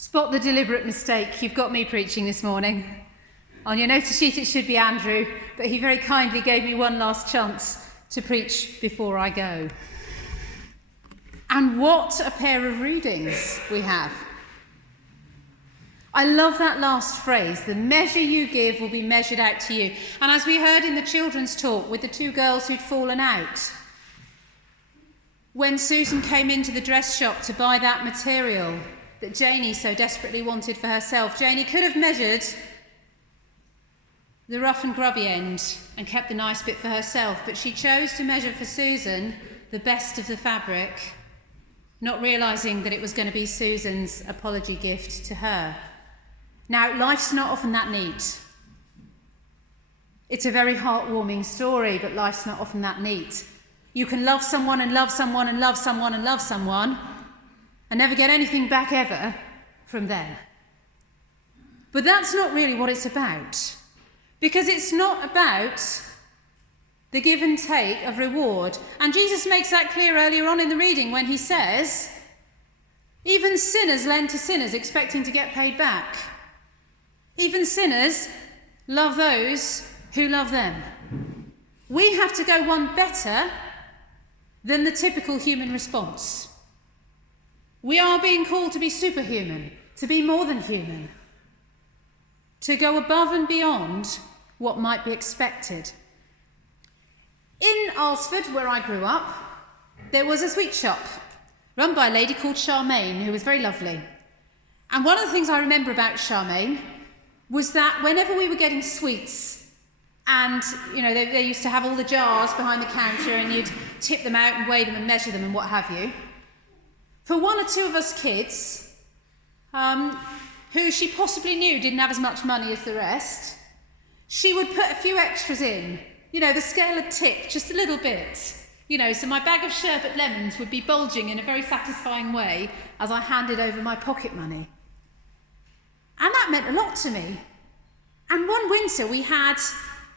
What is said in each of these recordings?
Spot the deliberate mistake. You've got me preaching this morning. On your notice sheet it should be Andrew, but he very kindly gave me one last chance to preach before I go. And what a pair of readings we have. I love that last phrase, the measure you give will be measured out to you. And as we heard in the children's talk with the two girls who'd fallen out, when Susan came into the dress shop to buy that material that Janie so desperately wanted for herself, Janie could have measured the rough and grubby end and kept the nice bit for herself, but she chose to measure for Susan the best of the fabric, not realising that it was going to be Susan's apology gift to her. Now, life's not often that neat. It's a very heartwarming story, but life's not often that neat. You can love someone and love someone and love someone and love someone and never get anything back ever from them. But that's not really what it's about. Because it's not about the give and take of reward. And Jesus makes that clear earlier on in the reading when he says, even sinners lend to sinners expecting to get paid back. Even sinners love those who love them. We have to go one better than the typical human response. We are being called to be superhuman, to be more than human, to go above and beyond what might be expected. In Alresford, where I grew up, there was a sweet shop run by a lady called Charmaine, who was very lovely. And one of the things I remember about Charmaine was that whenever we were getting sweets, and they used to have all the jars behind the counter and you'd tip them out and weigh them and measure them and what have you, for one or two of us kids, who she possibly knew didn't have as much money as the rest, she would put a few extras in. The scale would tip just a little bit. So my bag of sherbet lemons would be bulging in a very satisfying way as I handed over my pocket money. And that meant a lot to me. And one winter we had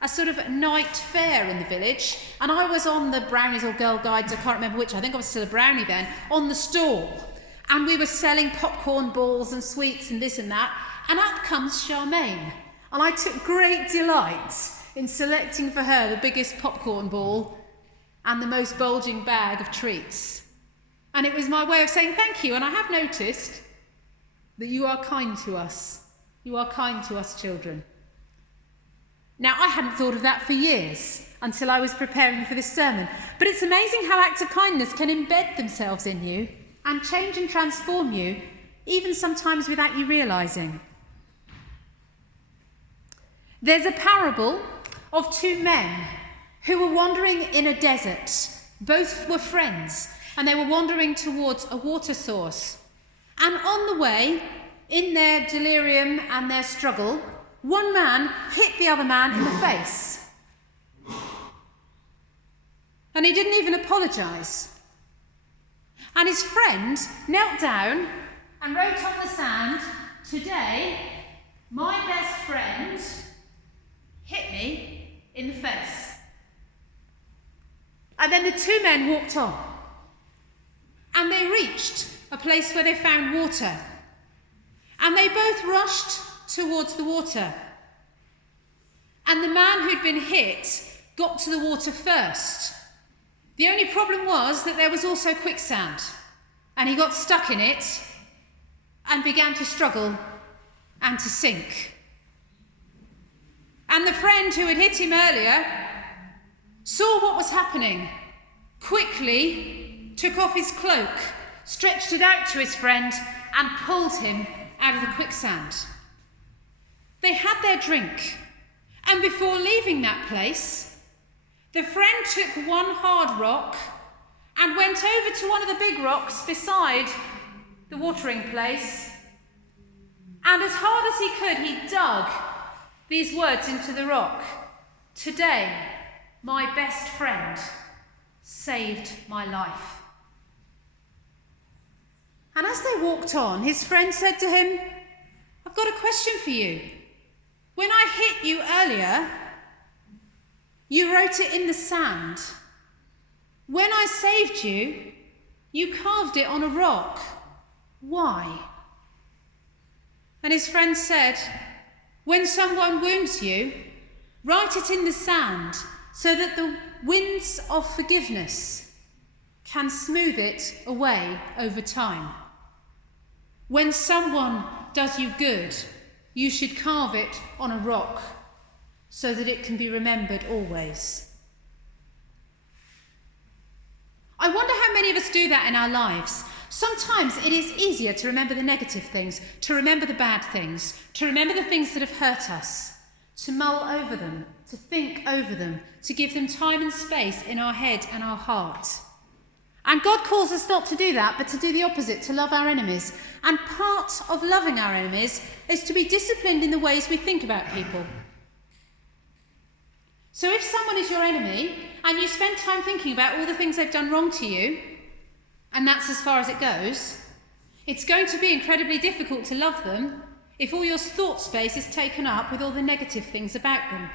a sort of night fair in the village, and I was on the Brownies or Girl Guides, I can't remember which, I think I was still a brownie then, on the stall. And we were selling popcorn balls and sweets and this and that, and up comes Charmaine. And I took great delight in selecting for her the biggest popcorn ball and the most bulging bag of treats. And it was my way of saying thank you, and I have noticed that you are kind to us. You are kind to us children. Now, I hadn't thought of that for years until I was preparing for this sermon, but it's amazing how acts of kindness can embed themselves in you and change and transform you, even sometimes without you realising. There's a parable of two men who were wandering in a desert. Both were friends, and they were wandering towards a water source. And on the way, in their delirium and their struggle, one man hit the other man in the face. And he didn't even apologise. And his friend knelt down and wrote on the sand, "Today, my best friend hit me in the face." And then the two men walked on. And they reached a place where they found water. And they both rushed towards the water. And the man who'd been hit got to the water first. The only problem was that there was also quicksand, and he got stuck in it and began to struggle and to sink. And the friend who had hit him earlier saw what was happening, quickly took off his cloak, stretched it out to his friend, and pulled him out of the quicksand. They had their drink, and before leaving that place, the friend took one hard rock and went over to one of the big rocks beside the watering place, and as hard as he could, he dug these words into the rock: "Today, my best friend saved my life." And as they walked on, his friend said to him, "I've got a question for you. When I hit you earlier, you wrote it in the sand. When I saved you, you carved it on a rock. Why?" And his friend said, when someone wounds you, write it in the sand so that the winds of forgiveness can smooth it away over time. When someone does you good, you should carve it on a rock so that it can be remembered always. I wonder how many of us do that in our lives. Sometimes it is easier to remember the negative things, to remember the bad things, to remember the things that have hurt us, to mull over them, to think over them, to give them time and space in our head and our heart. And God calls us not to do that, but to do the opposite, to love our enemies. And part of loving our enemies is to be disciplined in the ways we think about people. So if someone is your enemy and you spend time thinking about all the things they've done wrong to you, and that's as far as it goes, it's going to be incredibly difficult to love them if all your thought space is taken up with all the negative things about them.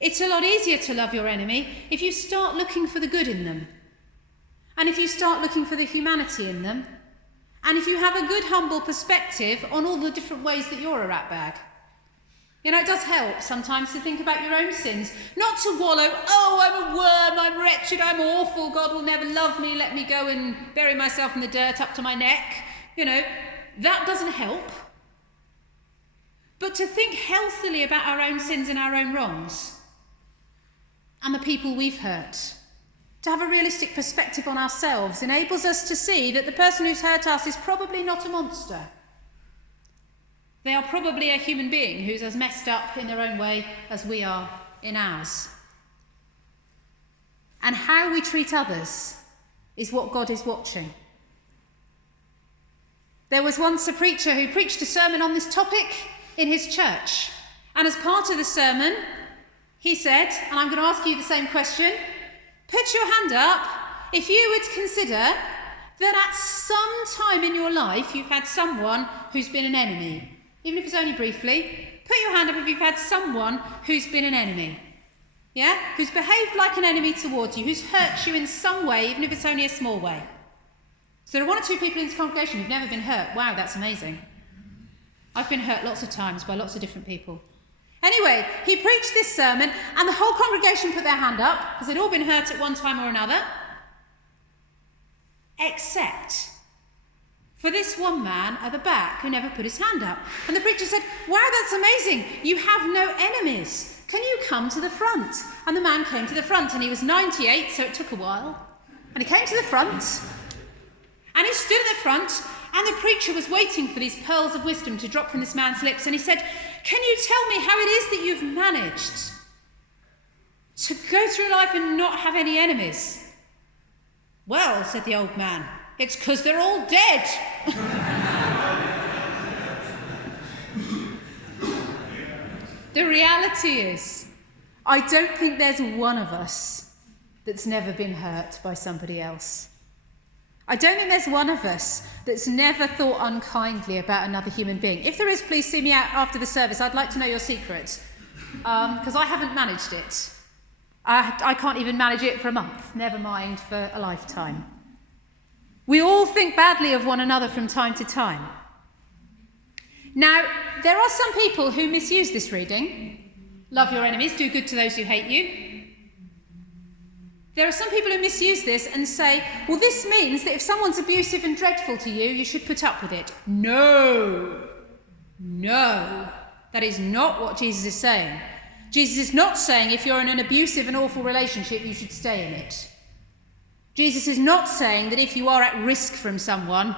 It's a lot easier to love your enemy if you start looking for the good in them, and if you start looking for the humanity in them, and if you have a good, humble perspective on all the different ways that you're a ratbag. You know, it does help sometimes to think about your own sins, not to wallow, oh, I'm a worm, I'm wretched, I'm awful, God will never love me, let me go and bury myself in the dirt up to my neck. You know, that doesn't help. But to think healthily about our own sins and our own wrongs, and the people we've hurt, to have a realistic perspective on ourselves, enables us to see that the person who's hurt us is probably not a monster. They are probably a human being who's as messed up in their own way as we are in ours. And how we treat others is what God is watching. There was once a preacher who preached a sermon on this topic in his church. And as part of the sermon, he said, and I'm going to ask you the same question, put your hand up if you would consider that at some time in your life you've had someone who's been an enemy. Even if it's only briefly, put your hand up if you've had someone who's been an enemy. Yeah? Who's behaved like an enemy towards you, who's hurt you in some way, even if it's only a small way. So there are one or two people in this congregation who've never been hurt. Wow, that's amazing. I've been hurt lots of times by lots of different people. Anyway, he preached this sermon, and the whole congregation put their hand up, because they'd all been hurt at one time or another, except for this one man at the back who never put his hand up. And the preacher said, wow, that's amazing. You have no enemies. Can you come to the front? And the man came to the front, and he was 98, so it took a while. And he came to the front, and he stood at the front, and the preacher was waiting for these pearls of wisdom to drop from this man's lips. And he said, can you tell me how it is that you've managed to go through life and not have any enemies? Well, said the old man, it's because they're all dead. The reality is, I don't think there's one of us that's never been hurt by somebody else. I don't think there's one of us that's never thought unkindly about another human being. If there is, please see me out after the service. I'd like to know your secret, because I haven't managed it. I can't even manage it for a month, never mind for a lifetime. We all think badly of one another from time to time. Now, there are some people who misuse this reading. Love your enemies, do good to those who hate you. There are some people who misuse this and say, well, this means that if someone's abusive and dreadful to you, you should put up with it. No, that is not what Jesus is saying. Jesus is not saying if you're in an abusive and awful relationship, you should stay in it. Jesus is not saying that if you are at risk from someone,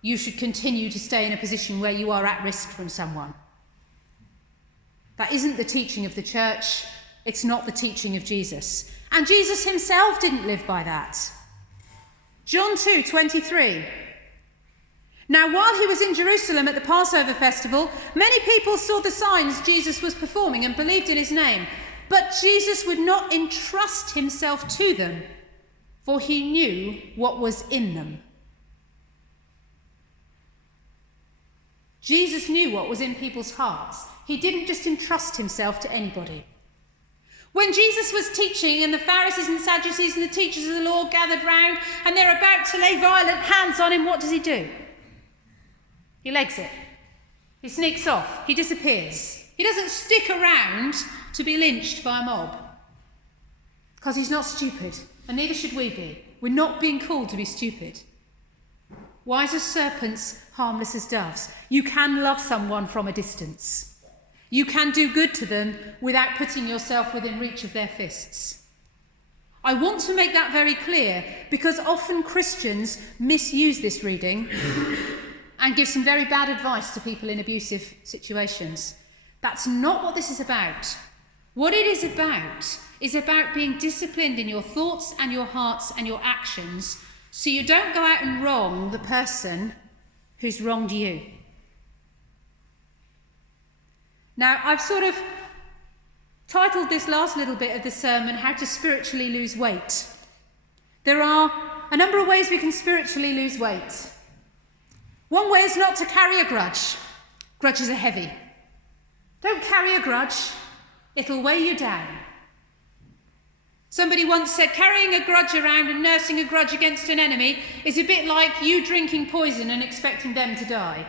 you should continue to stay in a position where you are at risk from someone. That isn't the teaching of the church. It's not the teaching of Jesus. And Jesus himself didn't live by that. John 2:23. Now, while he was in Jerusalem at the Passover festival, many people saw the signs Jesus was performing and believed in his name. But Jesus would not entrust himself to them, for he knew what was in them. Jesus knew what was in people's hearts. He didn't just entrust himself to anybody. When Jesus was teaching and the Pharisees and Sadducees and the teachers of the law gathered round and they're about to lay violent hands on him, what does he do? He legs it. He sneaks off. He disappears. He doesn't stick around to be lynched by a mob. Because he's not stupid, and neither should we be. We're not being called to be stupid. Wise as serpents, harmless as doves. You can love someone from a distance. You can do good to them without putting yourself within reach of their fists. I want to make that very clear because often Christians misuse this reading and give some very bad advice to people in abusive situations. That's not what this is about. What it is about being disciplined in your thoughts and your hearts and your actions so you don't go out and wrong the person who's wronged you. Now, I've sort of titled this last little bit of the sermon, How to Spiritually Lose Weight. There are a number of ways we can spiritually lose weight. One way is not to carry a grudge. Grudges are heavy. Don't carry a grudge. It'll weigh you down. Somebody once said carrying a grudge around and nursing a grudge against an enemy is a bit like you drinking poison and expecting them to die.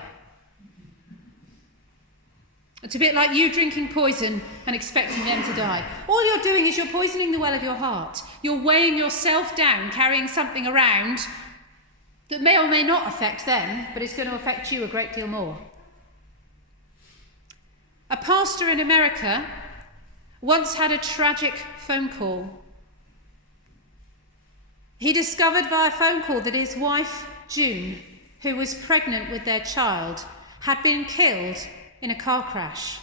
It's a bit like you drinking poison and expecting them to die. All you're doing is you're poisoning the well of your heart. You're weighing yourself down, carrying something around that may or may not affect them, but it's going to affect you a great deal more. A pastor in America once had a tragic phone call. He discovered via phone call that his wife, June, who was pregnant with their child, had been killed in a car crash.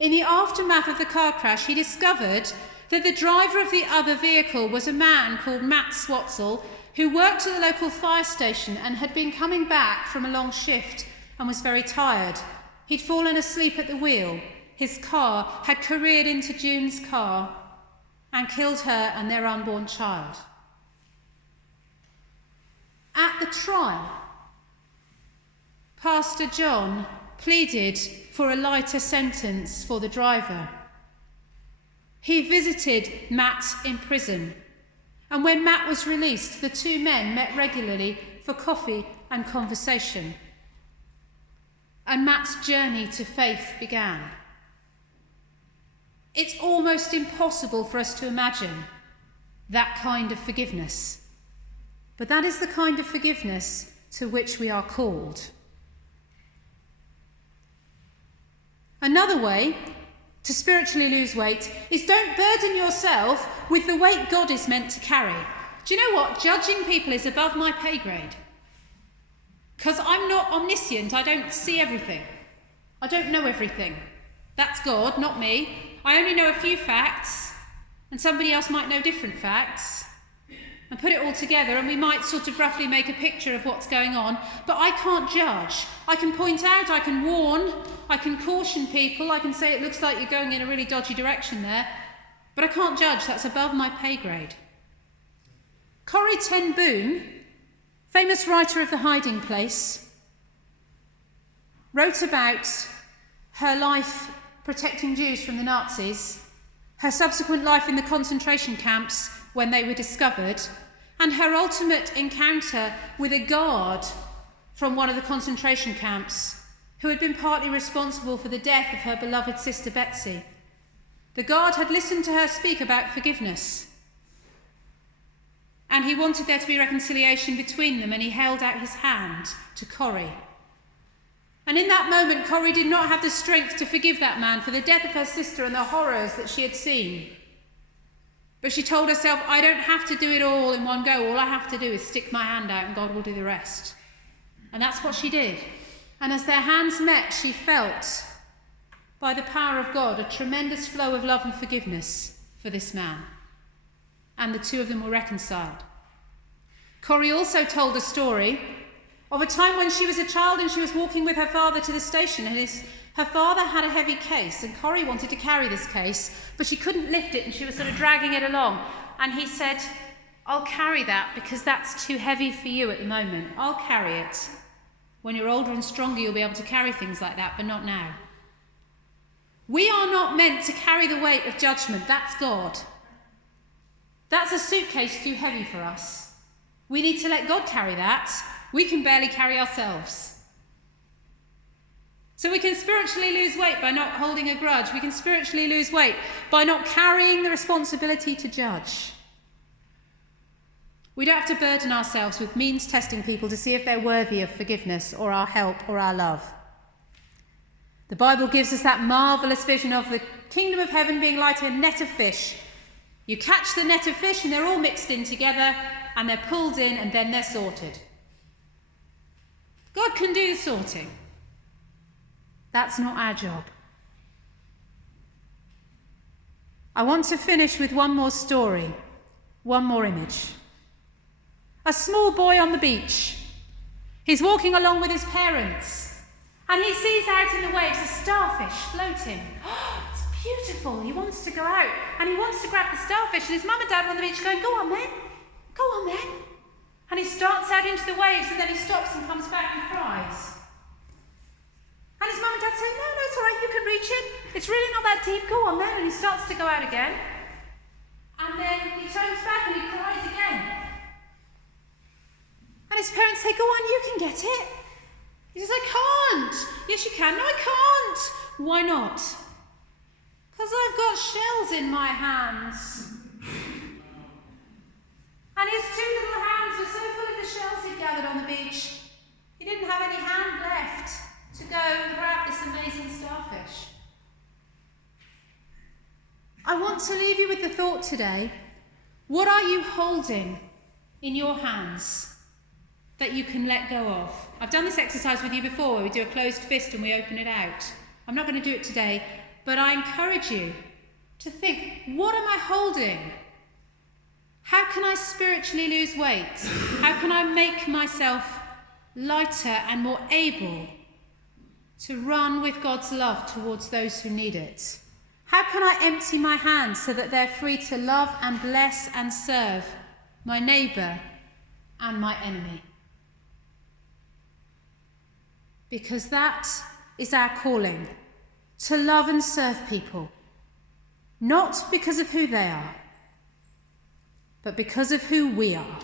In the aftermath of the car crash, he discovered that the driver of the other vehicle was a man called MatthewCh5Vs43onwards, who worked at the local fire station and had been coming back from a long shift and was very tired. He'd fallen asleep at the wheel. His car had careered into June's car and killed her and their unborn child. At the trial, Pastor John pleaded for a lighter sentence for the driver. He visited Matt in prison, and when Matt was released, the two men met regularly for coffee and conversation. And Matt's journey to faith began. It's almost impossible for us to imagine that kind of forgiveness. But that is the kind of forgiveness to which we are called. Another way to spiritually lose weight is don't burden yourself with the weight God is meant to carry. Do you know what? Judging people is above my pay grade. Because I'm not omniscient. I don't see everything. I don't know everything. That's God, not me. I only know a few facts, and somebody else might know different facts. And put it all together and we might sort of roughly make a picture of what's going on, but I can't judge. I can point out, I can warn, I can caution people, I can say it looks like you're going in a really dodgy direction there, but I can't judge. That's above my pay grade. Corrie ten Boom, famous writer of The Hiding Place, wrote about her life protecting Jews from the Nazis, her subsequent life in the concentration camps when they were discovered, and her ultimate encounter with a guard from one of the concentration camps who had been partly responsible for the death of her beloved sister Betsy. The guard had listened to her speak about forgiveness, and he wanted there to be reconciliation between them, and he held out his hand to Corrie. And in that moment, Corrie did not have the strength to forgive that man for the death of her sister and the horrors that she had seen. But she told herself, I don't have to do it all in one go. All I have to do is stick my hand out and God will do the rest. And that's what she did. And as their hands met, she felt, by the power of God, a tremendous flow of love and forgiveness for this man. And the two of them were reconciled. Corrie also told a story of a time when she was a child and she was walking with her father to the station, and her father had a heavy case, and Corrie wanted to carry this case, but she couldn't lift it and she was sort of dragging it along. And he said, I'll carry that because that's too heavy for you at the moment. I'll carry it. When you're older and stronger, you'll be able to carry things like that, but not now. We are not meant to carry the weight of judgment. That's God. That's a suitcase too heavy for us. We need to let God carry that. We can barely carry ourselves. So we can spiritually lose weight by not holding a grudge. We can spiritually lose weight by not carrying the responsibility to judge. We don't have to burden ourselves with means testing people to see if they're worthy of forgiveness or our help or our love. The Bible gives us that marvellous vision of the kingdom of heaven being like a net of fish. You catch the net of fish and they're all mixed in together and they're pulled in and then they're sorted. God can do the sorting. That's not our job. I want to finish with one more story, one more image. A small boy on the beach. He's walking along with his parents and he sees out in the waves a starfish floating. Oh, it's beautiful. He wants to go out and he wants to grab the starfish and his mum and dad are on the beach going, go on then, go on then. And he starts out into the waves and then he stops and comes back and cries. And his mum and dad say, no, it's all right, you can reach it. It's really not that deep, go on then. And he starts to go out again. And then he turns back and he cries again. And his parents say, go on, you can get it. He says, I can't. Yes, you can. No, I can't. Why not? Because I've got shells in my hands. And his two little hands were so full of the shells he'd gathered on the beach, he didn't have any hand left to go and grab this amazing starfish. I want to leave you with the thought today, what are you holding in your hands that you can let go of? I've done this exercise with you before, where we do a closed fist and we open it out. I'm not going to do it today, but I encourage you to think, what am I holding? How can I spiritually lose weight? How can I make myself lighter and more able to run with God's love towards those who need it? How can I empty my hands so that they're free to love and bless and serve my neighbour and my enemy? Because that is our calling, to love and serve people, not because of who they are, but because of who we are.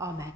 Amen.